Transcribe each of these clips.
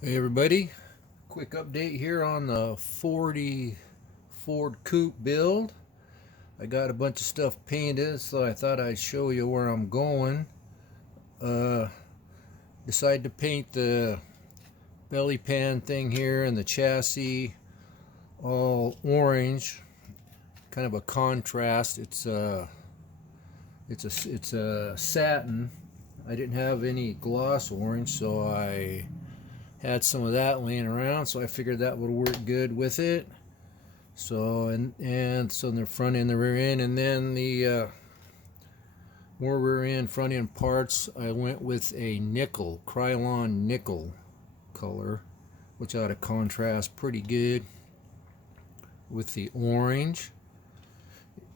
Hey everybody, quick update here on the 40 Ford Coupe build. I got a bunch of stuff painted, so I thought I'd show you where I'm going. Uh, Decided to paint the belly pan thing here and the chassis all orange, kind of a contrast. It's a satin. I didn't have any gloss orange, so I had some of that laying around, so I figured that would work good with it. So so in the front end, the rear end, and then the more rear end, front end parts, I went with a nickel, Krylon nickel color, which ought to contrast pretty good with the orange.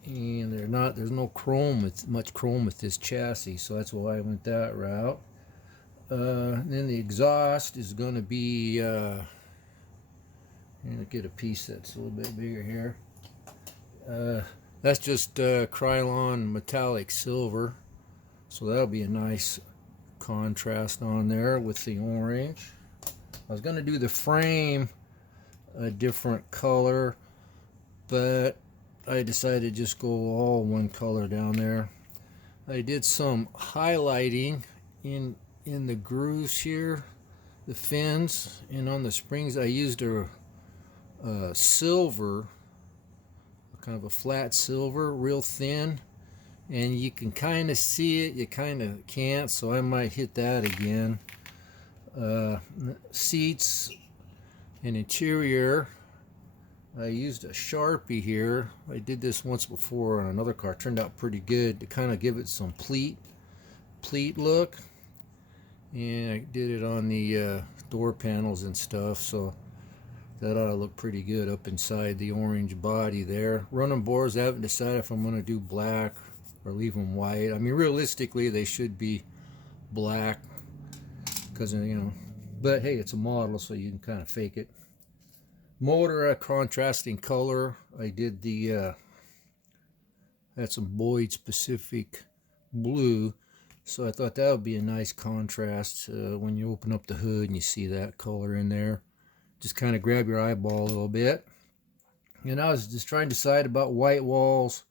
And there's no chrome with much chrome with this chassis, so that's why I went that route. Then the exhaust is going to be. I'm gonna get a piece that's a little bit bigger here. That's just Krylon metallic silver, so that'll be a nice contrast on there with the orange. I was going to do the frame a different color, but I decided to just go all one color down there. I did some highlighting in the grooves here, the fins, and on the springs I used a silver, kind of a flat silver, real thin, and you can kind of see it, you kind of can't, so I might hit that again. Seats and interior, I used a Sharpie here. I did this once before on another car. It turned out pretty good to kind of give it some pleat look, and I did it on the door panels and stuff, so that ought to look pretty good up inside the orange body there. Running boards, I haven't decided if I'm going to do black or leave them white. I mean, realistically, they should be black because, but hey, it's a model, so you can kind of fake it. Motor, a contrasting color. I did had some Boyd specific blue, so I thought that would be a nice contrast when you open up the hood and you see that color in there. Just kind of grab your eyeball a little bit. And I was just trying to decide about white walls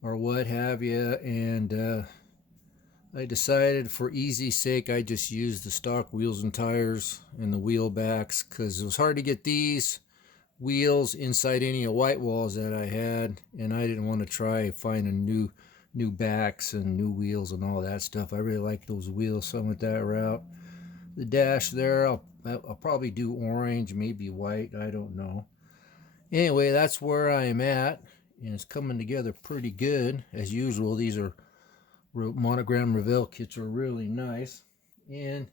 or what have you, and I decided for easy sake I just used the stock wheels and tires and the wheel backs, because it was hard to get these wheels inside any of white walls that I had, and I didn't want to try finding new backs and new wheels and all that stuff. I really like those wheels, so I went that route. The dash there, I'll probably do orange, maybe white, I don't know. Anyway, that's where I am at, and it's coming together pretty good as usual. These are Monogram Revell kits, are really nice, and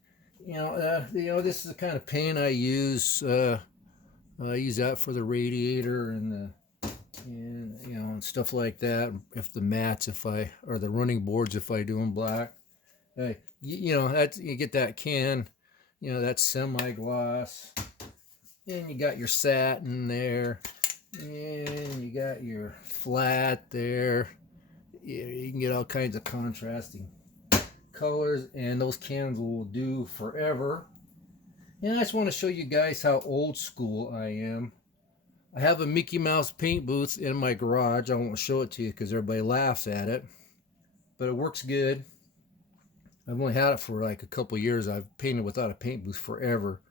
this is the kind of paint I use. I use that for the radiator and stuff like that. If the mats, or the running boards, if I do them black, that you get that can, that's semi-gloss, and you got your satin there, and you got your flat there. You can get all kinds of contrasting colors, and those cans will do forever. And I just want to show you guys how old school I am. I have a Mickey Mouse paint booth in my garage. I won't show it to you because everybody laughs at it, but it works good. I've only had it for like a couple years. I've painted without a paint booth forever.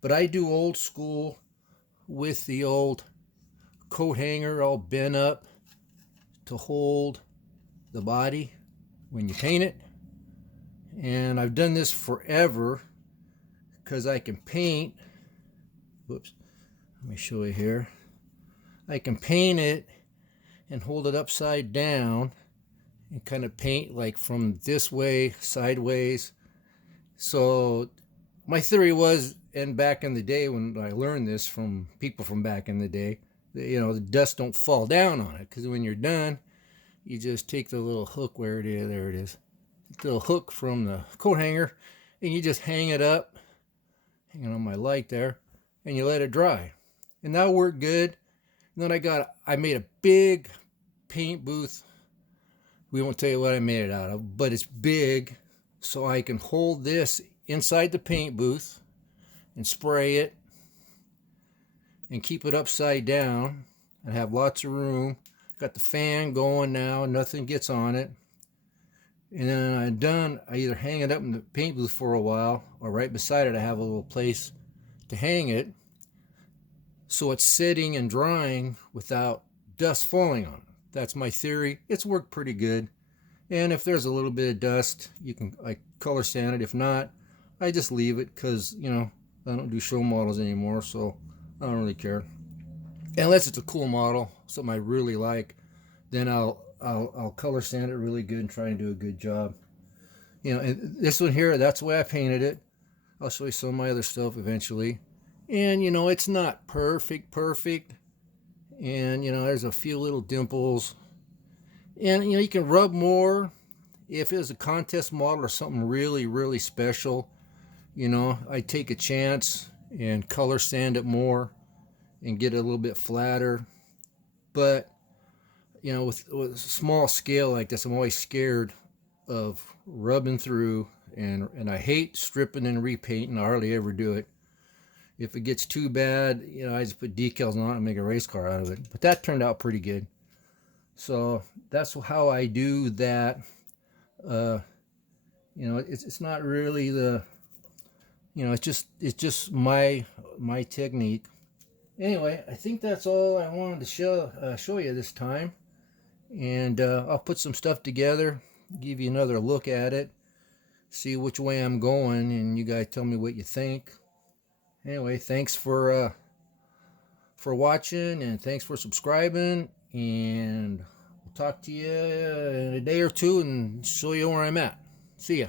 But I do old school with the old coat hanger all bent up to hold the body when you paint it. And I've done this forever because I can paint. Whoops. Let me show you here. I can paint it and hold it upside down and kind of paint like from this way, sideways. So my theory was, and back in the day when I learned this from people from back in the day, the dust don't fall down on it, because when you're done, you just take the little hook, where it is, there it is, the little hook from the coat hanger, and you just hang it up, hanging on my light there, and you let it dry. And that'll work good. And then I made a big paint booth. We won't tell you what I made it out of, but it's big, so I can hold this inside the paint booth, and spray it and keep it upside down and have lots of room. Got the fan going now, nothing gets on it. And then I'm done, I either hang it up in the paint booth for a while, or right beside it I have a little place to hang it, so it's sitting and drying without dust falling on it. That's my theory. It's worked pretty good. And if there's a little bit of dust, you can color sand it. If not, I just leave it, because I don't do show models anymore, so I don't really care. Unless it's a cool model, something I really like, then I'll color sand it really good and try and do a good job. And this one here, that's the way I painted it. I'll show you some of my other stuff eventually. And it's not perfect, and there's a few little dimples. And you can rub more if it was a contest model or something really, really special. I take a chance and color sand it more and get it a little bit flatter. But with a small scale like this, I'm always scared of rubbing through, and I hate stripping and repainting. I hardly ever do it. If it gets too bad, I just put decals on it and make a race car out of it. But that turned out pretty good. So that's how I do that. It's not really the, it's just my technique. Anyway, I think that's all I wanted to show you this time. And I'll put some stuff together, give you another look at it, see which way I'm going, and you guys tell me what you think. Anyway, thanks for watching, and thanks for subscribing, and we'll talk to you in a day or two and show you where I'm at. See ya.